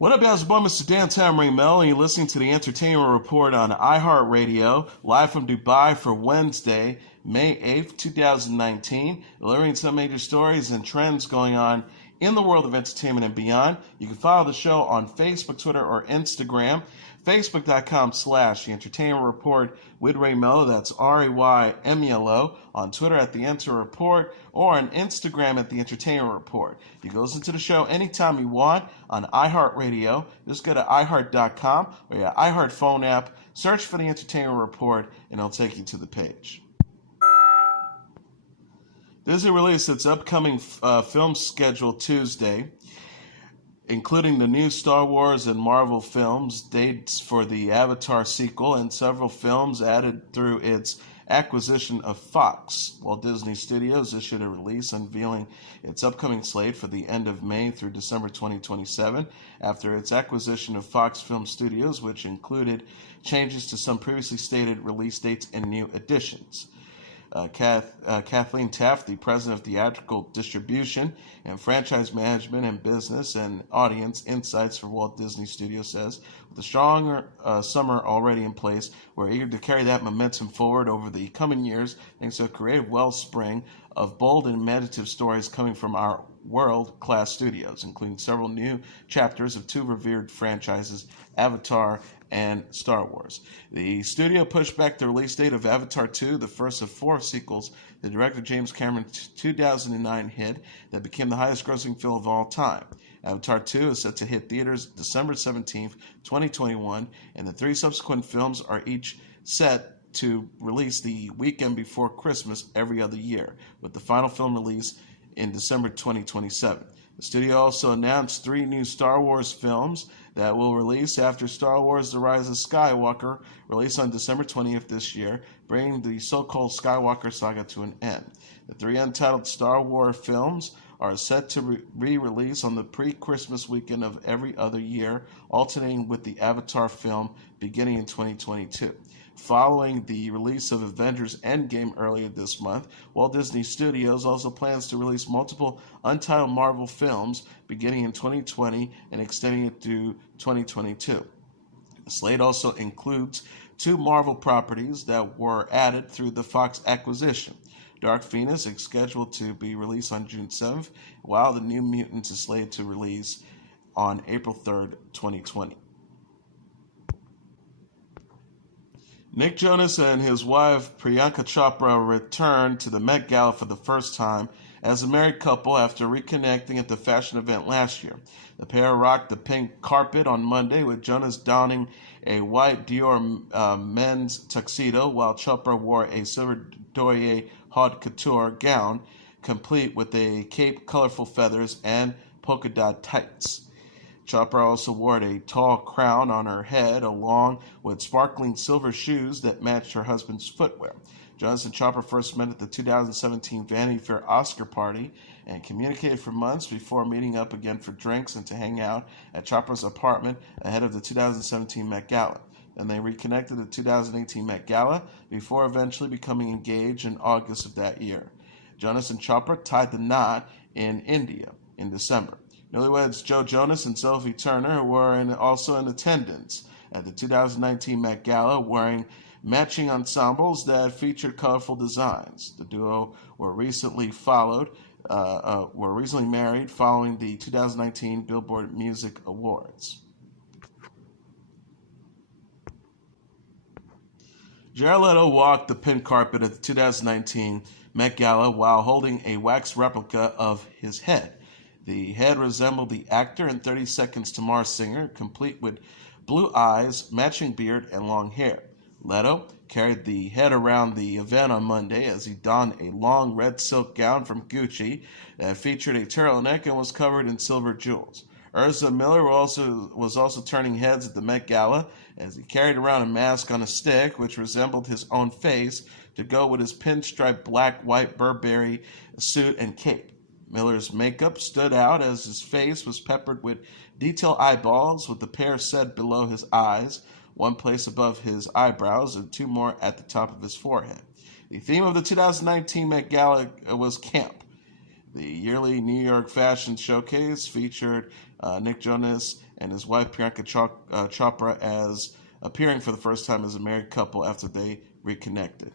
What up, guys? It's boy, Mr. Dan Melo, and you're listening to the Entertainment Report on iHeartRadio, live from Dubai for Wednesday, May 8th, 2019, delivering some major stories and trends going on in the world of entertainment and beyond. You can follow the show on Facebook, Twitter, or Instagram. Facebook.com/The Entertainment Report with Ray Melo, that's RAYMELO, on Twitter at The Enter Report, or on Instagram at The Entertainment Report. You can listen to the show anytime you want on iHeartRadio. Just go to iHeart.com or your iHeart phone app, search for The Entertainment Report, and it'll take you to the page. Disney released its upcoming film schedule Tuesday, including the new Star Wars and Marvel films, dates for the Avatar sequel, and several films added through its acquisition of Fox. Walt Disney Studios issued a release unveiling its upcoming slate for the end of May through December 2027 after its acquisition of Fox Film Studios, which included changes to some previously stated release dates and new additions. Kathleen Taft, the president of theatrical distribution and franchise management and business and audience insights for Walt Disney Studios, says, with a stronger summer already in place, we're eager to carry that momentum forward over the coming years thanks to a creative wellspring of bold and imaginative stories coming from our world-class studios, including several new chapters of two revered franchises, Avatar and Star Wars. The studio pushed back the release date of Avatar 2, the first of four sequels, the director James Cameron's 2009 hit that became the highest-grossing film of all time. Avatar 2 is set to hit theaters December 17th, 2021, and the three subsequent films are each set to release the weekend before Christmas every other year, with the final film release in December 2027. The studio also announced three new Star Wars films that will release after Star Wars The Rise of Skywalker, released on December 20th this year, bringing the so-called Skywalker saga to an end. The three untitled Star Wars films are set to re-release on the pre-Christmas weekend of every other year, alternating with the Avatar film beginning in 2022. Following the release of Avengers Endgame earlier this month, Walt Disney Studios also plans to release multiple untitled Marvel films beginning in 2020 and extending it through 2022. The slate also includes two Marvel properties that were added through the Fox acquisition. Dark Phoenix is scheduled to be released on June 7th, while The New Mutants is slated to release on April 3rd, 2020. Nick Jonas and his wife Priyanka Chopra returned to the Met Gala for the first time as a married couple after reconnecting at the fashion event last year. The pair rocked the pink carpet on Monday, with Jonas donning a white Dior men's tuxedo, while Chopra wore a silver Doyer haute couture gown, complete with a cape, colorful feathers, and polka dot tights. Chopra also wore a tall crown on her head, along with sparkling silver shoes that matched her husband's footwear. Jonas and Chopra first met at the 2017 Vanity Fair Oscar party and communicated for months before meeting up again for drinks and to hang out at Chopra's apartment ahead of the 2017 Met Gala. Then they reconnected at the 2018 Met Gala before eventually becoming engaged in August of that year. Jonas and Chopra tied the knot in India in December. Newlyweds Joe Jonas and Sophie Turner were also in attendance at the 2019 Met Gala, wearing matching ensembles that featured colorful designs. The duo were recently married following the 2019 Billboard Music Awards. Jared Leto walked the pink carpet at the 2019 Met Gala while holding a wax replica of his head. The head resembled the actor in 30 Seconds to Mars singer, complete with blue eyes, matching beard, and long hair. Leto carried the head around the event on Monday as he donned a long red silk gown from Gucci that featured a turtleneck and was covered in silver jewels. Ezra Miller was also turning heads at the Met Gala as he carried around a mask on a stick which resembled his own face to go with his pinstripe black-white Burberry suit and cape. Miller's makeup stood out as his face was peppered with detailed eyeballs, with the pair set below his eyes, one place above his eyebrows, and two more at the top of his forehead. The theme of the 2019 Met Gala was camp. The yearly New York Fashion Showcase featured Nick Jonas and his wife Priyanka Chopra as appearing for the first time as a married couple after they reconnected.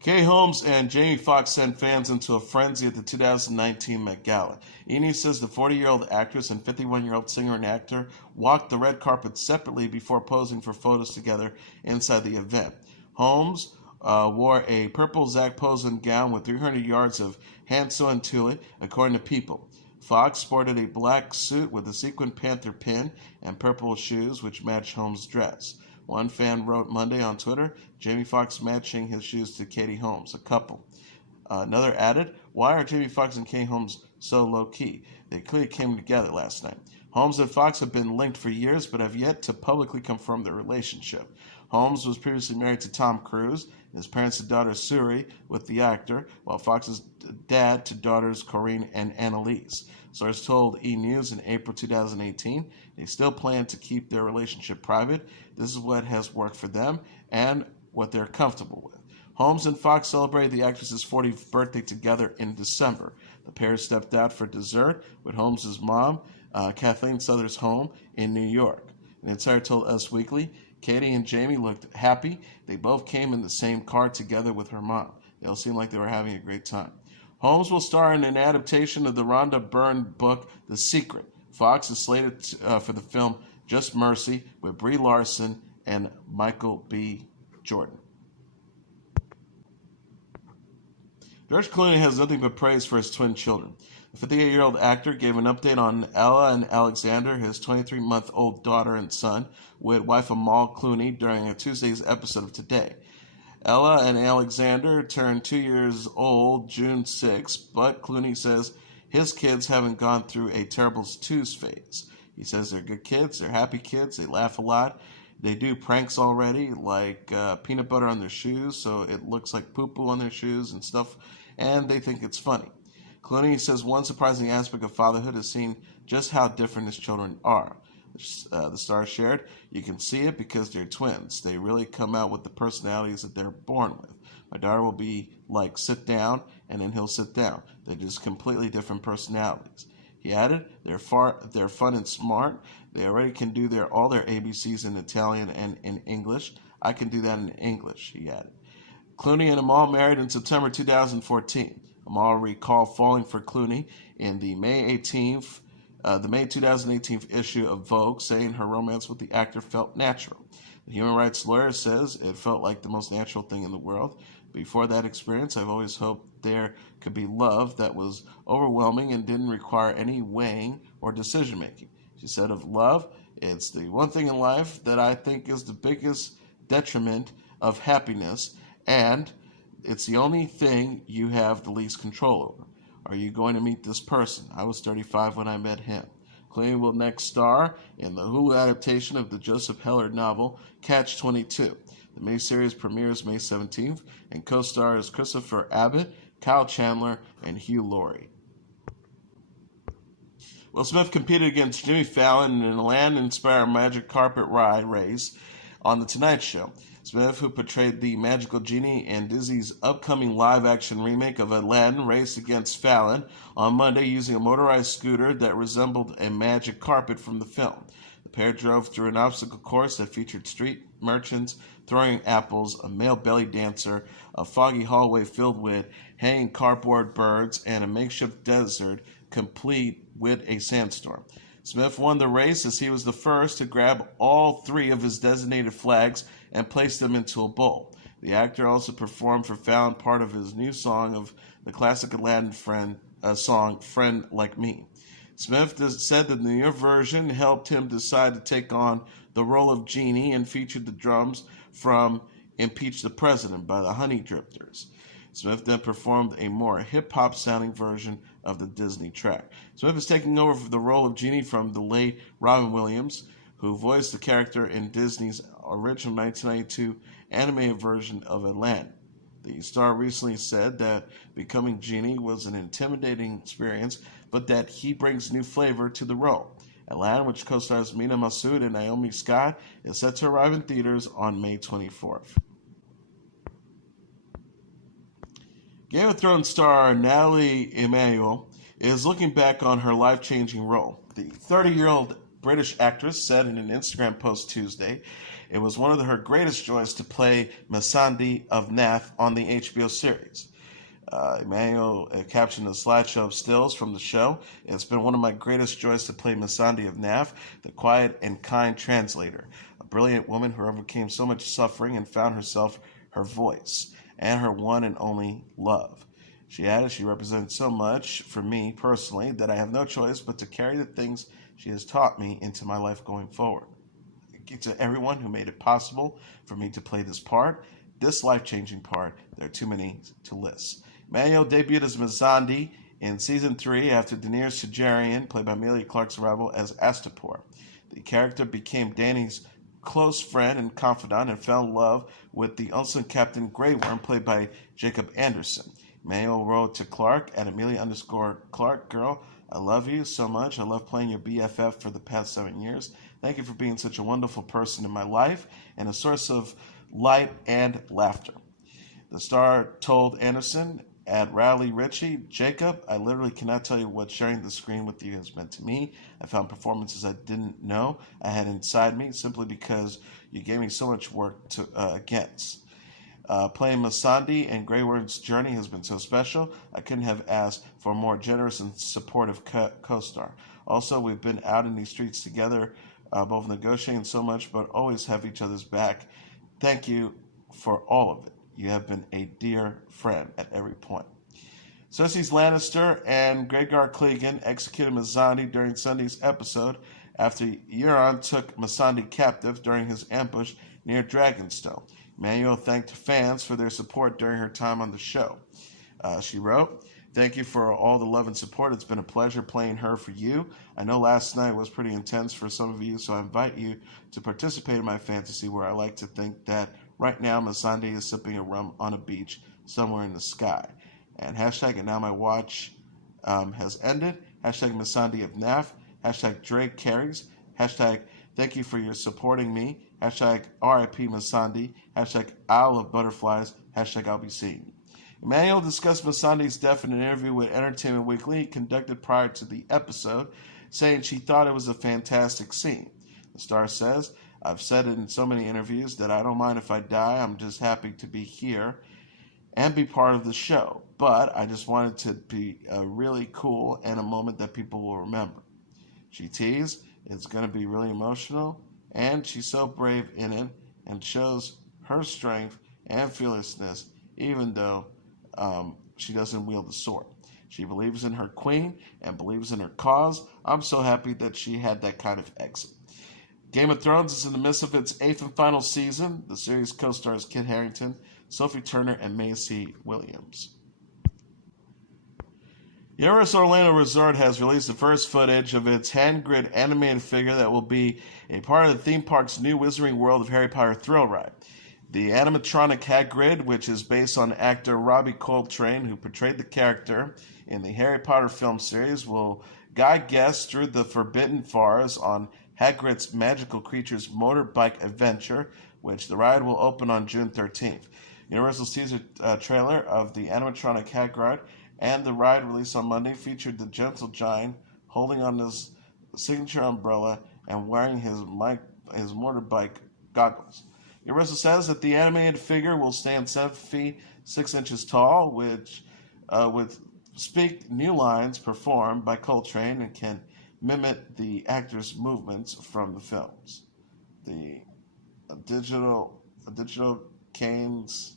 Katie Holmes and Jamie Foxx sent fans into a frenzy at the 2019 Met Gala. E! says the 40-year-old actress and 51-year-old singer and actor walked the red carpet separately before posing for photos together inside the event. Holmes wore a purple Zac Posen gown with 300 yards of hand-sewn tulle, according to People. Fox sported a black suit with a sequin panther pin and purple shoes, which matched Holmes' dress. One fan wrote Monday on Twitter, Jamie Foxx matching his shoes to Katie Holmes, a couple. Another added, why are Jamie Foxx and Katie Holmes so low-key? They clearly came together last night. Holmes and Foxx have been linked for years, but have yet to publicly confirm their relationship. Holmes was previously married to Tom Cruise, his parents to daughter Suri with the actor, while Fox is dad to daughters Corinne and Annalise. Sources told E! News in April 2018 they still plan to keep their relationship private. This is what has worked for them and what they're comfortable with. Holmes and Fox celebrated the actress's 40th birthday together in December. The pair stepped out for dessert with Holmes' mom, Kathleen Suther's home in New York. An insider told Us Weekly, Katie and Jamie looked happy. They both came in the same car together with her mom. They all seemed like they were having a great time. Holmes will star in an adaptation of the Rhonda Byrne book, The Secret. Fox is slated for the film Just Mercy with Brie Larson and Michael B. Jordan. George Clooney has nothing but praise for his twin children. The 58-year-old actor gave an update on Ella and Alexander, his 23-month-old daughter and son, with wife Amal Clooney during a Tuesday's episode of Today. Ella and Alexander turned 2 years old June 6, but Clooney says his kids haven't gone through a terrible twos phase. He says they're good kids, they're happy kids, they laugh a lot. They do pranks already, like peanut butter on their shoes, so it looks like poo-poo on their shoes and stuff, and they think it's funny. Clooney says one surprising aspect of fatherhood is seeing just how different his children are. The star shared, you can see it because they're twins. They really come out with the personalities that they're born with. My daughter will be like, sit down, and then he'll sit down. They're just completely different personalities. He added, they're fun and smart. They already can do all their ABCs in Italian and in English. I can do that in English, he added. Clooney and Amal married in September 2014. Amal recalled falling for Clooney in the May 2018 issue of Vogue, saying her romance with the actor felt natural. The human rights lawyer says it felt like the most natural thing in the world. Before that experience, I've always hoped there could be love that was overwhelming and didn't require any weighing or decision-making. She said of love, it's the one thing in life that I think is the biggest detriment of happiness, and it's the only thing you have the least control over. Are you going to meet this person? I was 35 when I met him. Clooney will next star in the Hulu adaptation of the Joseph Heller novel Catch-22. The miniseries premieres May 17th and co-stars Christopher Abbott, Kyle Chandler, and Hugh Laurie. Will Smith competed against Jimmy Fallon in a land-inspired magic carpet ride race on The Tonight Show. Smith, who portrayed the magical genie in Disney's upcoming live-action remake of Aladdin, raced against Fallon on Monday using a motorized scooter that resembled a magic carpet from the film. The pair drove through an obstacle course that featured street merchants throwing apples, a male belly dancer, a foggy hallway filled with hanging cardboard birds, and a makeshift desert complete with a sandstorm. Smith won the race as he was the first to grab all three of his designated flags and place them into a bowl. The actor also performed for Fallon part of his new song of the classic Aladdin song, Friend Like Me. Smith said that the new version helped him decide to take on the role of Genie and featured the drums from Impeach the President by the Honey Drifters. Smith then performed a more hip-hop sounding version of the Disney track. Smith is taking over for the role of Genie from the late Robin Williams, who voiced the character in Disney's original 1992 animated version of Aladdin. The star recently said that becoming Genie was an intimidating experience, but that he brings new flavor to the role. Aladdin, which co-stars Mina Massoud and Naomi Scott, is set to arrive in theaters on May 24th. Game of Thrones star Natalie Emmanuel is looking back on her life-changing role. The 30-year-old British actress said in an Instagram post Tuesday, it was one of her greatest joys to play Masandi of Nath on the HBO series. Emmanuel captioned a slideshow of stills from the show. It's been one of my greatest joys to play Masandi of Nath, the quiet and kind translator, a brilliant woman who overcame so much suffering and found herself, her voice, and her one and only love. She added, she represents so much for me personally that I have no choice but to carry the things she has taught me into my life going forward. Thank you to everyone who made it possible for me to play this part, this life-changing part. There are too many to list. Manuel debuted as Mazandi in Season 3 after Daenerys Targaryen, played by Emilia Clarke's arrival as Astapor. The character became Dany's close friend and confidant and fell in love with the Unseen Captain Grey Worm, played by Jacob Anderson. Manuel wrote to Clarke at Amelia_Clarke, girl, I love you so much. I love playing your BFF for the past 7 years. Thank you for being such a wonderful person in my life and a source of light and laughter. The star told Anderson at Rally Ritchie, Jacob, I literally cannot tell you what sharing the screen with you has meant to me. I found performances I didn't know I had inside me simply because you gave me so much work to against. Playing Masandi and Grey Worm's journey has been so special. I couldn't have asked for a more generous and supportive co-star. Also, we've been out in these streets together, both negotiating so much, but always have each other's back. Thank you for all of it. You have been a dear friend at every point. Cersei Lannister and Gregor Clegane executed Missandei during Sunday's episode after Euron took Missandei captive during his ambush near Dragonstone. Manuel thanked fans for their support during her time on the show. She wrote, thank you for all the love and support. It's been a pleasure playing her for you. I know last night was pretty intense for some of you, so I invite you to participate in my fantasy where I like to think that right now Missandei is sipping a rum on a beach somewhere in the sky. And hashtag and now my watch has ended. Hashtag Missandei of Nath. Hashtag Drake carries. Hashtag thank you for your supporting me. Hashtag RIP Missandei. Hashtag Isle of Butterflies. Hashtag I'll be seeing you. Emmanuel discussed Missandei's death in an interview with Entertainment Weekly conducted prior to the episode, saying she thought it was a fantastic scene. The star says, I've said it in so many interviews that I don't mind if I die. I'm just happy to be here and be part of the show. But I just wanted to be really cool and a moment that people will remember. She teased, it's going to be really emotional, and she's so brave in it and shows her strength and fearlessness even though she doesn't wield the sword. She believes in her queen and believes in her cause. I'm so happy that she had that kind of exit. Game of Thrones is in the midst of its 8th and final season. The series co-stars Kit Harington, Sophie Turner, and Maisie Williams. Universal Orlando Resort has released the first footage of its hand-grid animated figure that will be a part of the theme park's new Wizarding World of Harry Potter thrill ride. The animatronic Hagrid, which is based on actor Robbie Coltrane, who portrayed the character in the Harry Potter film series, will guide guests through the Forbidden Forest on Hagrid's Magical Creatures motorbike adventure, which the ride will open on June 13th. Universal's teaser trailer of the animatronic Hagrid and the ride released on Monday featured the gentle giant holding on his signature umbrella and wearing his motorbike goggles. Universal says that the animated figure will stand 7 feet 6 inches tall, which with speak new lines performed by Coltrane and can mimic the actor's movements from the films. The digital canes.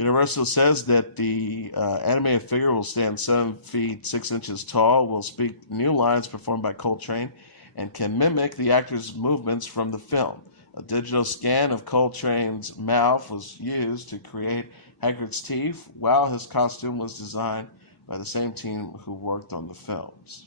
Universal says that the animated figure will stand 7 feet 6 inches tall, will speak new lines performed by Coltrane, and can mimic the actor's movements from the film. A digital scan of Coltrane's mouth was used to create Hagrid's teeth, while his costume was designed by the same team who worked on the films.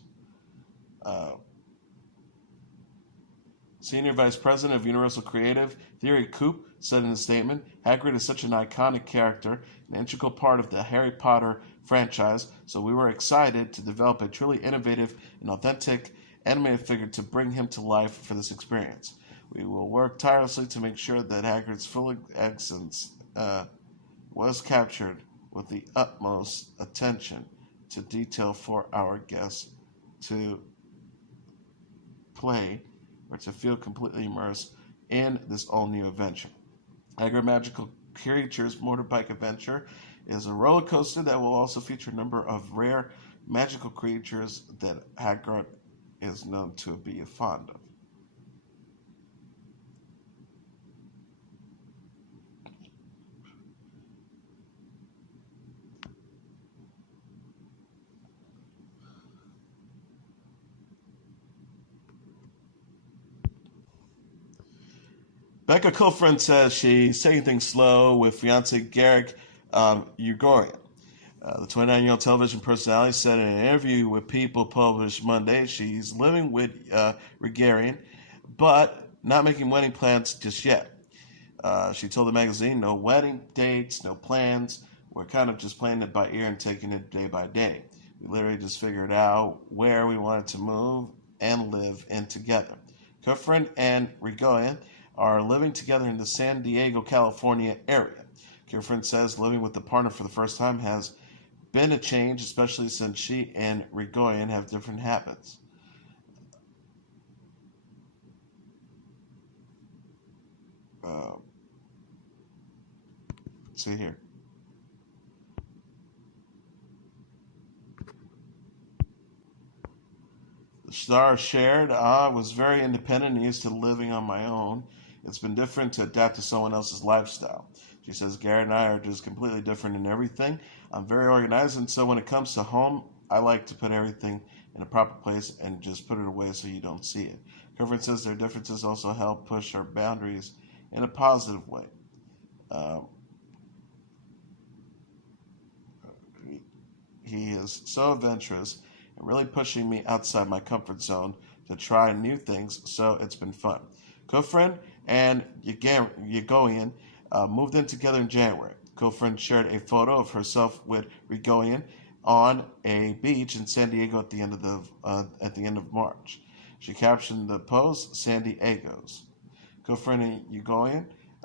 Senior Vice President of Universal Creative, Thierry Coupe, said in a statement, Hagrid is such an iconic character, an integral part of the Harry Potter franchise, so we were excited to develop a truly innovative and authentic animated figure to bring him to life for this experience. We will work tirelessly to make sure that Hagrid's full essence was captured with the utmost attention to detail for our guests to play or to feel completely immersed in this all-new adventure. Hagrid Magical Creatures Motorbike Adventure is a roller coaster that will also feature a number of rare magical creatures that Hagrid is known to be fond of. Becca Kufrin says she's taking things slow with fiance Garrett Yrigoyen. The 29-year-old television personality said in an interview with People published Monday she's living with Yrigoyen, but not making wedding plans just yet. She told the magazine, no wedding dates, no plans. We're kind of just playing it by ear and taking it day by day. We literally just figured out where we wanted to move and live in together. Kufrin and Yrigoyen are living together in the San Diego, California area. Kufrin says living with the partner for the first time has been a change, especially since she and Yrigoyen have different habits. Let's see here. The star shared, I was very independent and used to living on my own. It's been different to adapt to someone else's lifestyle. She says, Garrett and I are just completely different in everything. I'm very organized, and so when it comes to home, I like to put everything in a proper place and just put it away so you don't see it. Kufrin says their differences also help push our boundaries in a positive way. He is so adventurous and really pushing me outside my comfort zone to try new things, so it's been fun. Kufrin and Yrigoyen moved in together in January. Kufrin shared a photo of herself with Yrigoyen on a beach in San Diego at the end of March. She captioned the post, San Diego's. Kufrin and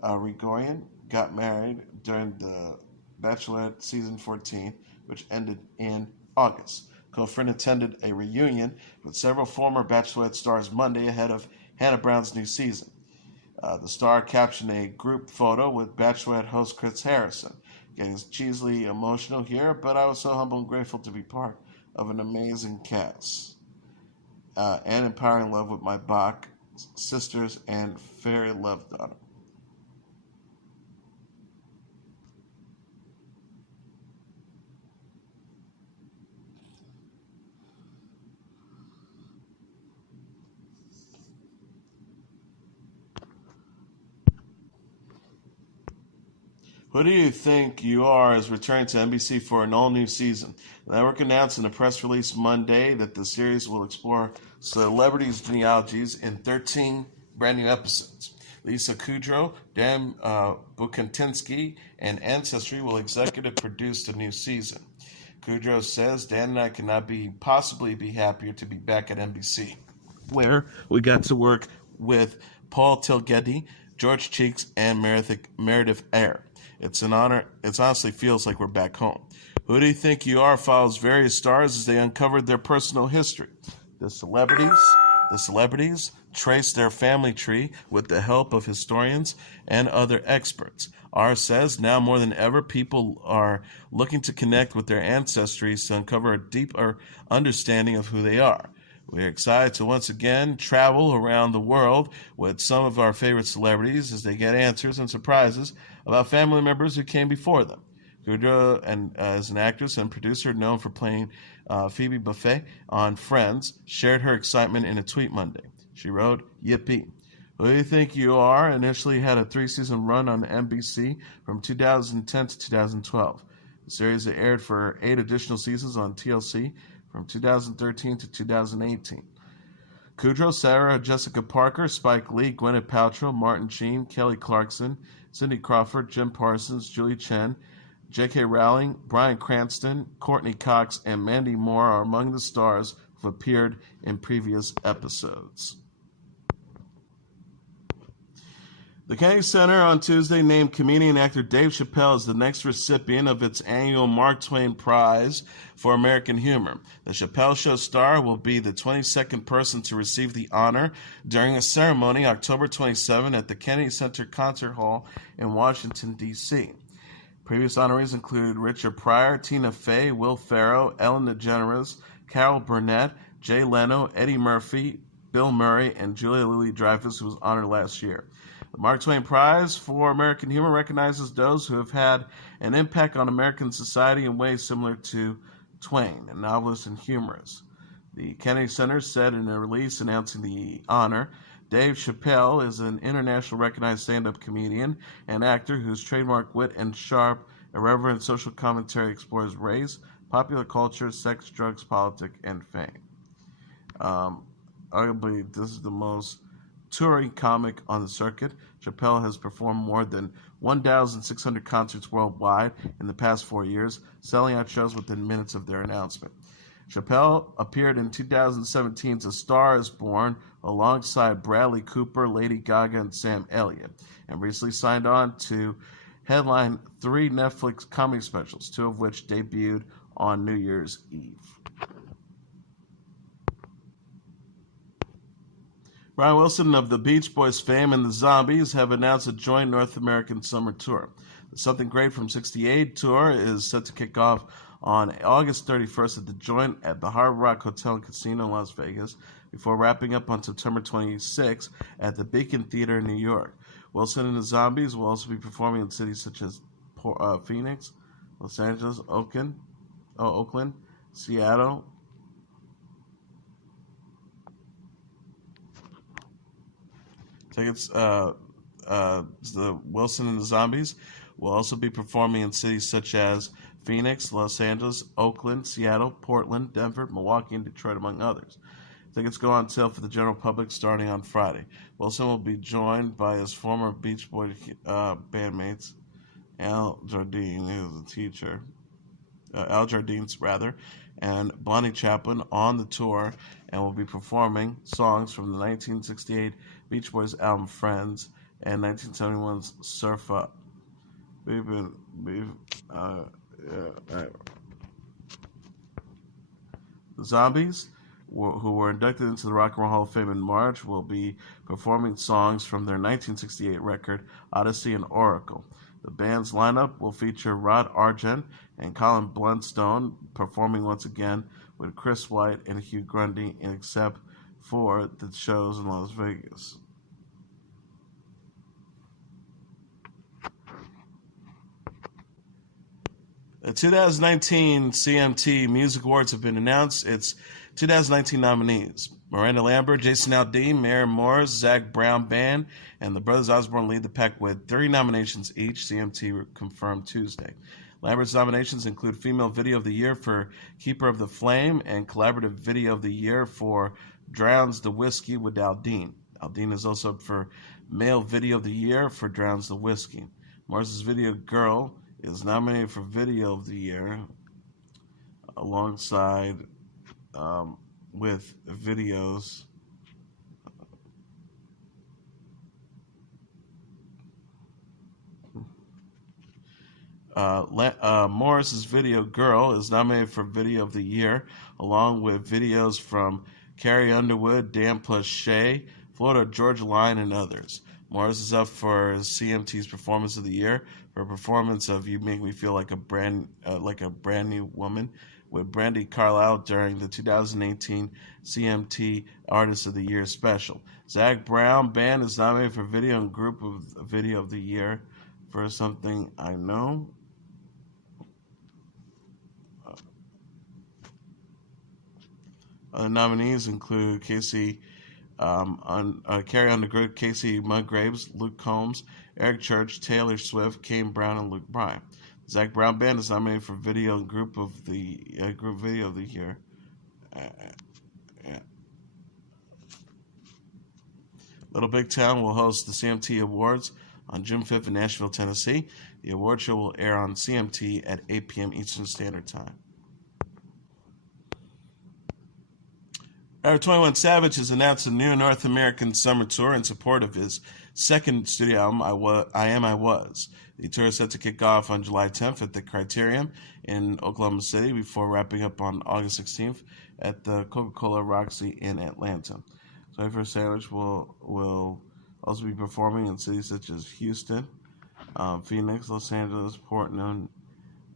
Yrigoyen got married during the Bachelorette season 14, which ended in August. Kufrin attended a reunion with several former Bachelorette stars Monday ahead of Hannah Brown's new season. The star captioned a group photo with Bachelorette host Chris Harrison. Getting cheesily emotional here, but I was so humble and grateful to be part of an amazing cast. And empowering love with my Bach sisters and fairy love daughter. Who do you think you are is returning to NBC for an all-new season? The network announced in a press release Monday that the series will explore celebrities' genealogies in 13 brand new episodes. Lisa Kudrow, Dan Bukantinsky, and Ancestry will executive produce the new season. Kudrow says, Dan and I cannot possibly be happier to be back at NBC, where we got to work with Paul Tilgetty, George Cheeks, and Meredith Eyre. It's an honor. It honestly feels like we're back home. Who do you think you are follows various stars as they uncovered their personal history. The celebrities trace their family tree with the help of historians and other experts. R says now more than ever, people are looking to connect with their ancestries to uncover a deeper understanding of who they are. We're excited to once again travel around the world with some of our favorite celebrities as they get answers and surprises about family members who came before them. Kudrow is an actress and producer known for playing Phoebe Buffay on Friends, shared her excitement in a tweet Monday. She wrote, Yippee. Who do you think you are? Initially had a 3-season run on NBC from 2010 to 2012. The series aired for 8 additional seasons on TLC from 2013 to 2018. Kudrow, Sarah Jessica Parker, Spike Lee, Gwyneth Paltrow, Martin Sheen, Kelly Clarkson, Cindy Crawford, Jim Parsons, Julie Chen, J.K. Rowling, Bryan Cranston, Courtney Cox, and Mandy Moore are among the stars who have appeared in previous episodes. The Kennedy Center on Tuesday named comedian actor Dave Chappelle as the next recipient of its annual Mark Twain Prize for American Humor. The Chappelle Show star will be the 22nd person to receive the honor during a ceremony October 27 at the Kennedy Center Concert Hall in Washington, D.C. Previous honorees include Richard Pryor, Tina Fey, Will Ferrell, Ellen DeGeneres, Carol Burnett, Jay Leno, Eddie Murphy, Bill Murray, and Julia Louis-Dreyfus, who was honored last year. The Mark Twain Prize for American Humor recognizes those who have had an impact on American society in ways similar to Twain, a novelist and humorist. The Kennedy Center said in a release announcing the honor, Dave Chappelle is an internationally recognized stand-up comedian and actor whose trademark wit and sharp, irreverent social commentary explores race, popular culture, sex, drugs, politics, and fame. Arguably, this is the most touring comic on the circuit. Chappelle has performed more than 1,600 concerts worldwide in the past 4 years, selling out shows within minutes of their announcement. Chappelle appeared in 2017's A Star is Born alongside Bradley Cooper, Lady Gaga, and Sam Elliott, and recently signed on to headline 3 Netflix comedy specials, 2 of which debuted on New Year's Eve. Brian Wilson of the Beach Boys fame and the Zombies have announced a joint North American summer tour. The Something Great from '68 tour is set to kick off on August 31st at the Joint at the Hard Rock Hotel and Casino in Las Vegas, before wrapping up on September 26th at the Beacon Theater in New York. Wilson and the Zombies will also be performing in cities such as Phoenix, Los Angeles, Oakland, Seattle, Tickets, the Wilson and the Zombies will also be performing in cities such as Phoenix, Los Angeles, Oakland, Seattle, Portland, Denver, Milwaukee, and Detroit, among others. Tickets go on sale for the general public starting on Friday. Wilson will be joined by his former Beach Boys bandmates, Al Jardine, who's a teacher, Al Jardines, and Bonnie Chaplin on the tour, and will be performing songs from the 1968 Beach Boys album Friends and 1971's Surf Up. The Zombies, who were inducted into the Rock and Roll Hall of Fame in March, will be performing songs from their 1968 record Odyssey and Oracle. The band's lineup will feature Rod Argent and Colin Blunstone performing once again with Chris White and Hugh Grundy, except for the shows in Las Vegas. The 2019 CMT Music Awards have been announced. Its 2019 nominees: Miranda Lambert, Jason Aldean, Maren Morris, Zach Brown Band, and the Brothers Osborne lead the pack with 3 nominations each, CMT confirmed Tuesday. Lambert's nominations include Female Video of the Year for Keeper of the Flame and Collaborative Video of the Year for Drowns the Whiskey with Aldean. Aldean is also up for Male Video of the Year for Drowns the Whiskey. Morris's video Girl is nominated for Video of the Year alongside with videos Morris's video Girl is nominated for Video of the Year, along with videos from Carrie Underwood, Dan Plus Shay, Florida Georgia Line, and others. Morris is up for CMT's Performance of the Year for a performance of "You Make Me Feel Like a Brand New Woman" with Brandi Carlile during the 2018 CMT Artist of the Year special. Zach Brown Band is nominated for Video and Group of Video of the Year for Something I Know. Other nominees include Carrie Underwood, Casey Musgraves, Luke Combs, Eric Church, Taylor Swift, Kane Brown, and Luke Bryan. Zach Brown Band is nominated for Video and Group Video of the Year. Little Big Town will host the CMT Awards on June 5th in Nashville, Tennessee. The award show will air on CMT at 8 p.m. Eastern Standard Time. 21 Savage has announced a new North American summer tour in support of his second studio album, I Am, I Was. The tour is set to kick off on July 10th at the Criterion in Oklahoma City before wrapping up on August 16th at the Coca-Cola Roxy in Atlanta. 21 Savage will also be performing in cities such as Houston, Phoenix, Los Angeles, Portland,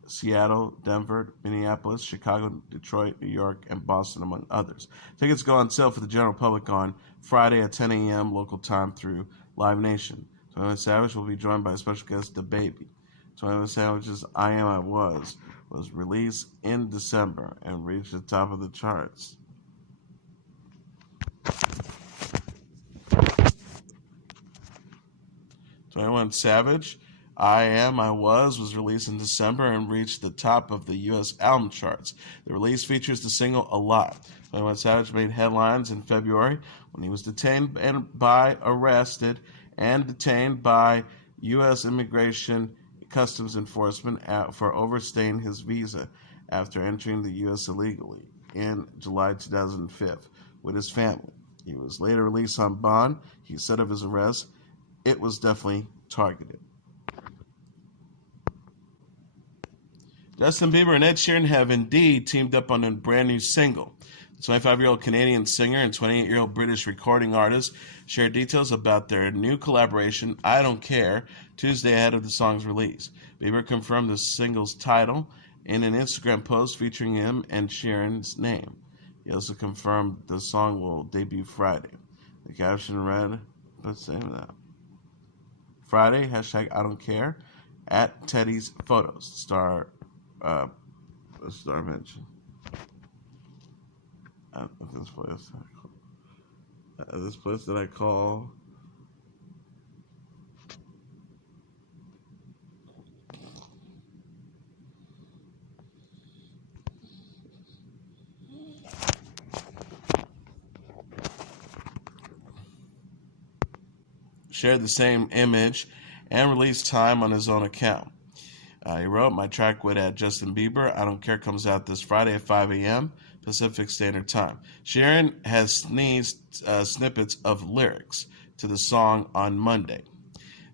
Seattle, Denver, Minneapolis, Chicago, Detroit, New York, and Boston, among others. Tickets go on sale for the general public on Friday at 10 a.m. local time through Live Nation. 21 Savage will be joined by special guest DaBaby. 21 Savage's I Am, I Was released in December and reached the top of the charts. Savage, I Am, I Was released in December and reached the top of the U.S. album charts. The release features the single A Lot. 21 Savage made headlines in February when he was arrested and detained by U.S. Immigration Customs Enforcement for overstaying his visa after entering the U.S. illegally in July 2005 with his family. He was later released on bond. He said of his arrest, "It was definitely targeted." Justin Bieber and Ed Sheeran have indeed teamed up on a brand new single. The 25-year-old Canadian singer and 28-year-old British recording artist shared details about their new collaboration, I Don't Care, Tuesday ahead of the song's release. Bieber confirmed the single's title in an Instagram post featuring him and Sheeran's name. He also confirmed the song will debut Friday. The caption read, let's say that. Friday, hashtag I Don't Care, at Teddy's Photos, star mention. At this place that I call shared the same image and release time on his own account. He wrote, "My track with Justin Bieber, I Don't Care, comes out this Friday at 5 a.m. Pacific Standard Time." Sheeran has sneezed snippets of lyrics to the song on Monday.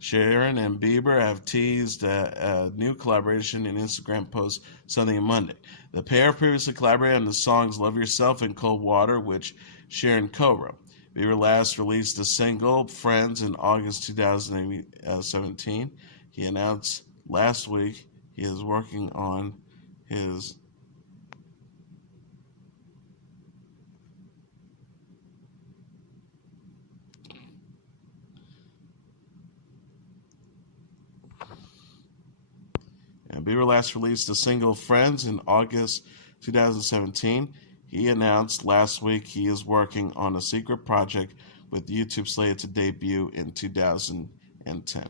Sheeran and Bieber have teased a new collaboration in Instagram posts Sunday and Monday. The pair previously collaborated on the songs Love Yourself and Cold Water, which Sheeran co-wrote. Bieber last released the single Friends in August 2017. He announced last week he is working on his Bieber last released the single Friends in August 2017. He announced last week he is working on a secret project with YouTube slated to debut in 2010.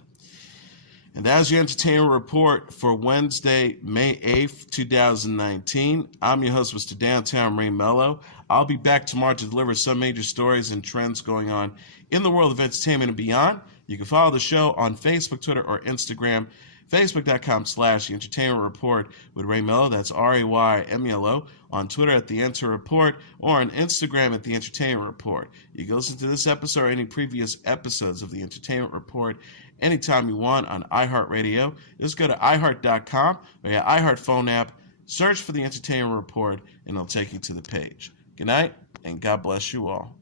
And that was your entertainment report for Wednesday, May 8th, 2019. I'm your host, Mr. Downtown Ray Melo. I'll be back tomorrow to deliver some major stories and trends going on in the world of entertainment and beyond. You can follow the show on Facebook, Twitter, or Instagram. Facebook.com/The Entertainment Report with Ray Melo. That's RAYMELO. On Twitter at The Enter Report, or on Instagram at The Entertainment Report. You can listen to this episode or any previous episodes of The Entertainment Report anytime you want on iHeartRadio. Just go to iHeart.com or your iHeart phone app, search for The Entertainment Report, and it'll take you to the page. Good night, and God bless you all.